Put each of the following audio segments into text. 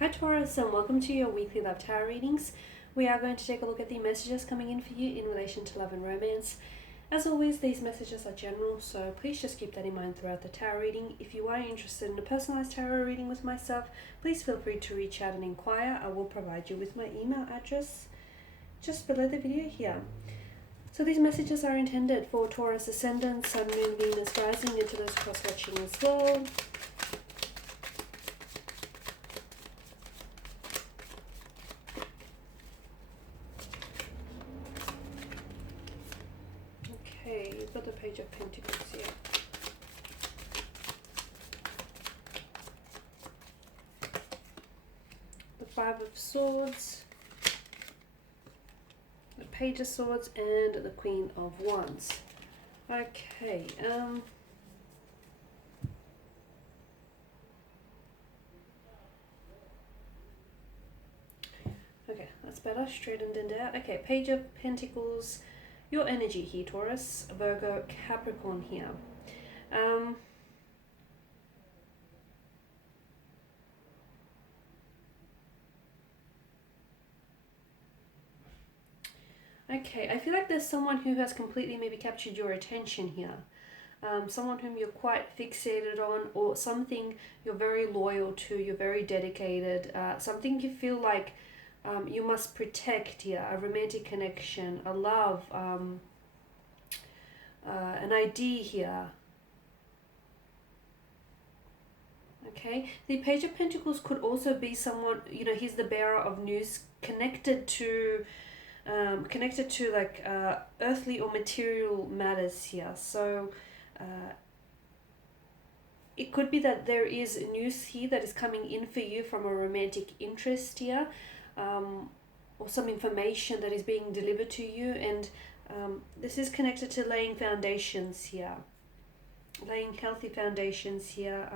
Hi Taurus, and welcome to your weekly love tarot readings. We are going to take a look at the messages coming in for you in relation to love and romance. As always, these messages are general, so please just keep that in mind throughout the tarot reading. If you are interested in a personalized tarot reading with myself, please feel free to reach out and inquire. I will provide you with my email address just below the video here. So these messages are intended for Taurus ascendant, Sun, Moon, Venus, rising, into those cross-watching as well. Okay, you've got the Page of Pentacles here. The Five of Swords, the Page of Swords, and the Queen of Wands. Okay, okay, that's better, straightened and out. Okay, Page of Pentacles, your energy here, Taurus, Virgo, Capricorn here. Okay, I feel like there's someone who has completely maybe captured your attention here. Someone whom you're quite fixated on, or something you're very loyal to, you're very dedicated, something you feel like you must protect here, a romantic connection, a love, an idea here. Okay, the Page of Pentacles could also be someone, you know, he's the bearer of news connected to like earthly or material matters here. So it could be that there is news here that is coming in for you from a romantic interest here, or some information that is being delivered to you, and this is connected to laying foundations here, laying healthy foundations here.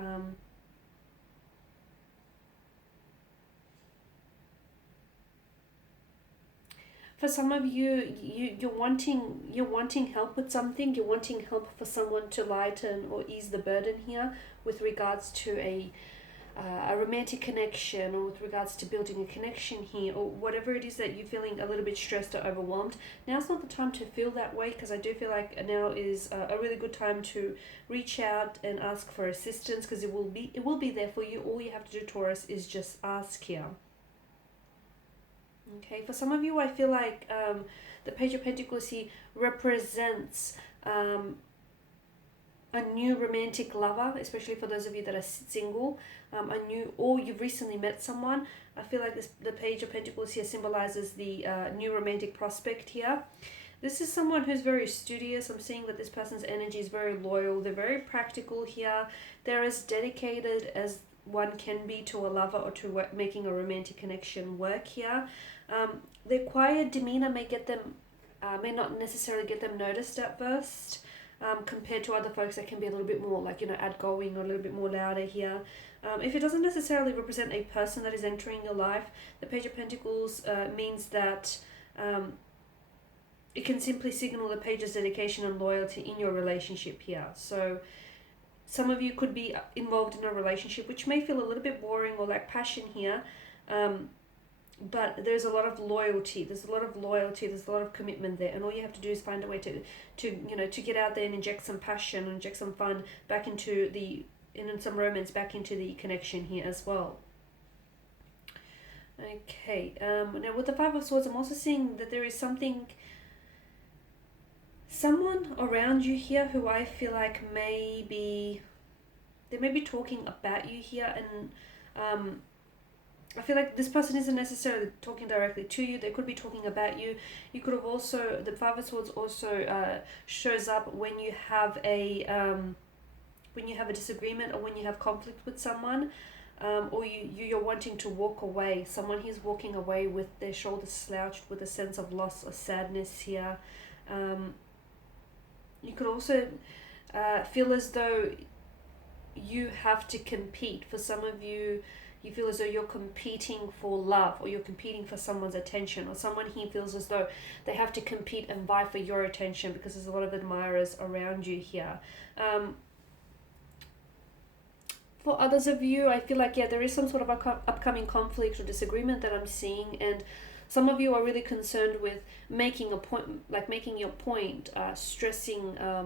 For some of you, you're wanting help with something. You're wanting help for someone to lighten or ease the burden here with regards to a romantic connection, or with regards to building a connection here, or whatever it is that you're feeling a little bit stressed or overwhelmed. Now's not the time to feel that way, because I do feel like now is a really good time to reach out and ask for assistance, because it will be there for you. All you have to do, Taurus, is just ask here. Okay, for some of you, I feel like the Page of Pentacles here represents a new romantic lover, especially for those of you that are single, or you've recently met someone. I feel like the Page of Pentacles here symbolizes the new romantic prospect here. This is someone who's very studious. I'm seeing that this person's energy is very loyal. They're very practical here. They're as dedicated as one can be to a lover, or to making a romantic connection work here. Their quiet demeanor may may not necessarily get them noticed at first, compared to other folks that can be a little bit more, like, you know, outgoing, or a little bit more louder here. If it doesn't necessarily represent a person that is entering your life, the Page of Pentacles means that it can simply signal the page's dedication and loyalty in your relationship here. So some of you could be involved in a relationship which may feel a little bit boring or lack passion here, but there's a lot of loyalty. There's a lot of commitment there, and all you have to do is find a way to get out there and inject some passion, and inject some fun back into and some romance back into the connection here as well. Okay, now with the Five of Swords, I'm also seeing that there is someone around you here who I feel like they may be talking about you here, and I feel like this person isn't necessarily talking directly to you. They could be talking about you. You could have also, the Five of Swords also shows up when you have a disagreement, or when you have conflict with someone, or you're wanting to walk away. Someone who's walking away with their shoulders slouched, with a sense of loss or sadness here. You could also feel as though you have to compete. For some of you, you feel as though you're competing for love, or you're competing for someone's attention, or someone here feels as though they have to compete and vie for your attention, because there's a lot of admirers around you here. For others of you, I feel like, yeah, there is some sort of upcoming conflict or disagreement that I'm seeing, and some of you are really concerned with making a point, like making your point, stressing a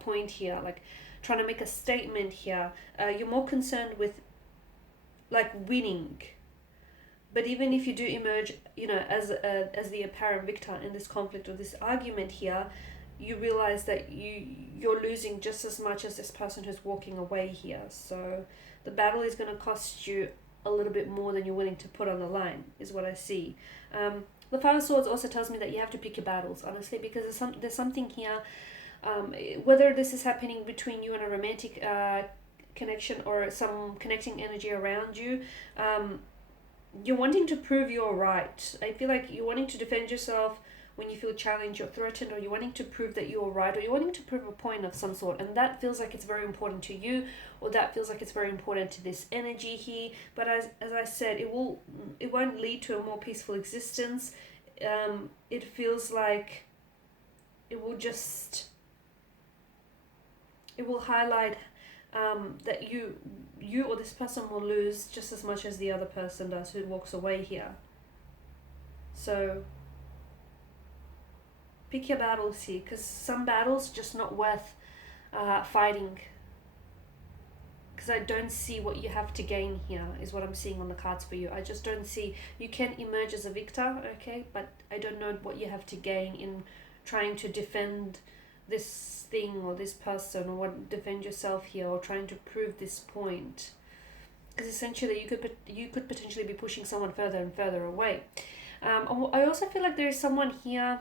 point here, like trying to make a statement here. You're more concerned with like winning. But even if you do emerge, as the apparent victor in this conflict or this argument here, you realize that you're losing just as much as this person who's walking away here. So the battle is going to cost you a little bit more than you're willing to put on the line, is what I see. The Five of Swords also tells me that you have to pick your battles, honestly, because there's something here. Whether this is happening between you and a romantic connection or some connecting energy around you, you're wanting to prove you're right. I feel like you're wanting to defend yourself when you feel challenged or threatened, or you're wanting to prove that you're right, or you're wanting to prove a point of some sort, and that feels like it's very important to you, or that feels like it's very important to this energy here. But as I said, it won't lead to a more peaceful existence. It feels like it will highlight that you or this person will lose just as much as the other person does who walks away here. So pick your battles here, because some battles just not worth fighting, because I don't see what you have to gain here, is what I'm seeing on the cards for you. I just don't see. You can emerge as a victor, okay, but I don't know what you have to gain in trying to defend this thing or this person, or defend yourself here, or trying to prove this point, because essentially you could potentially be pushing someone further and further away. I also feel like there is someone here,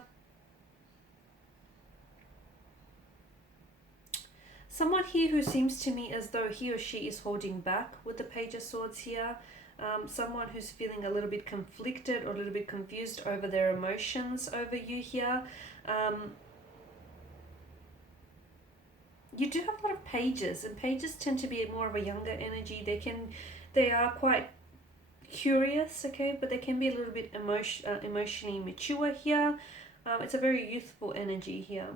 who seems to me as though he or she is holding back with the Page of Swords here. Someone who's feeling a little bit conflicted or a little bit confused over their emotions over you here. You do have a lot of pages, and pages tend to be more of a younger energy. They are quite curious, okay, but they can be a little bit emotionally mature here. It's a very youthful energy here.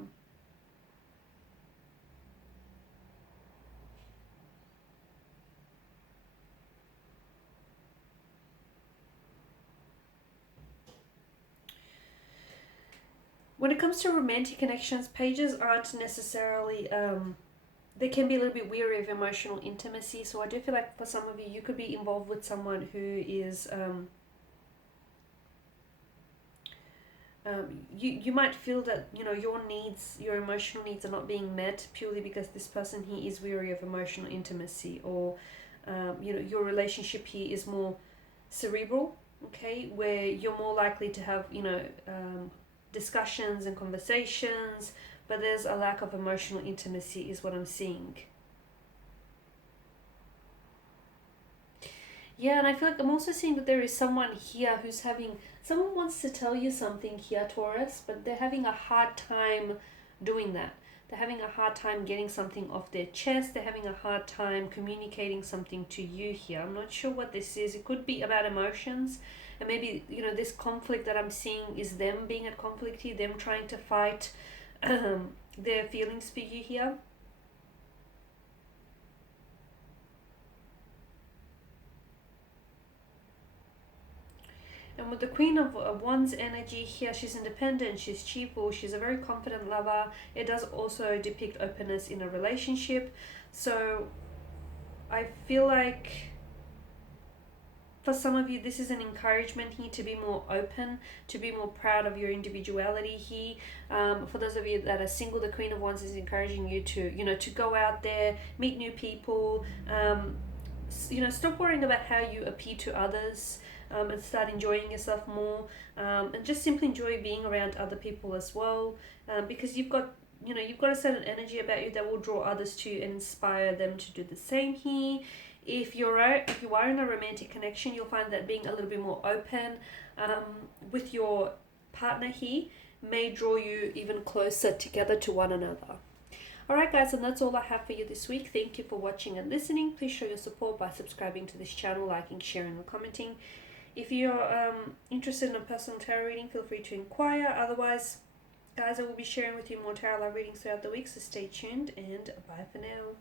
When it comes to romantic connections, pages aren't necessarily, they can be a little bit weary of emotional intimacy. So I do feel like for some of you, you could be involved with someone who is, you might feel that, your emotional needs are not being met purely because this person here is weary of emotional intimacy, or, your relationship here is more cerebral, okay, where you're more likely to have, discussions and conversations, but there's a lack of emotional intimacy, is what I'm seeing. Yeah, and I feel like I'm also seeing that there is someone here someone wants to tell you something here, Taurus, but they're having a hard time doing that. They're having a hard time getting something off their chest. They're having a hard time communicating something to you here. I'm not sure what this is. It could be about emotions. And maybe, this conflict that I'm seeing is them being at conflict here, them trying to fight their feelings for you here. And with the Queen of Wands energy here, she's independent, she's cheerful, she's a very confident lover. It does also depict openness in a relationship. So I feel like for some of you, this is an encouragement here to be more open, to be more proud of your individuality here. For those of you that are single, the Queen of Wands is encouraging you to go out there, meet new people, stop worrying about how you appear to others, and start enjoying yourself more, and just simply enjoy being around other people as well, because you've got a certain energy about you that will draw others to you and inspire them to do the same here. If you are in a romantic connection, you'll find that being a little bit more open with your partner here may draw you even closer together to one another. Alright guys, and that's all I have for you this week. Thank you for watching and listening. Please show your support by subscribing to this channel, liking, sharing, and commenting. If you're interested in a personal tarot reading, feel free to inquire. Otherwise, guys, I will be sharing with you more tarot readings throughout the week, so stay tuned and bye for now.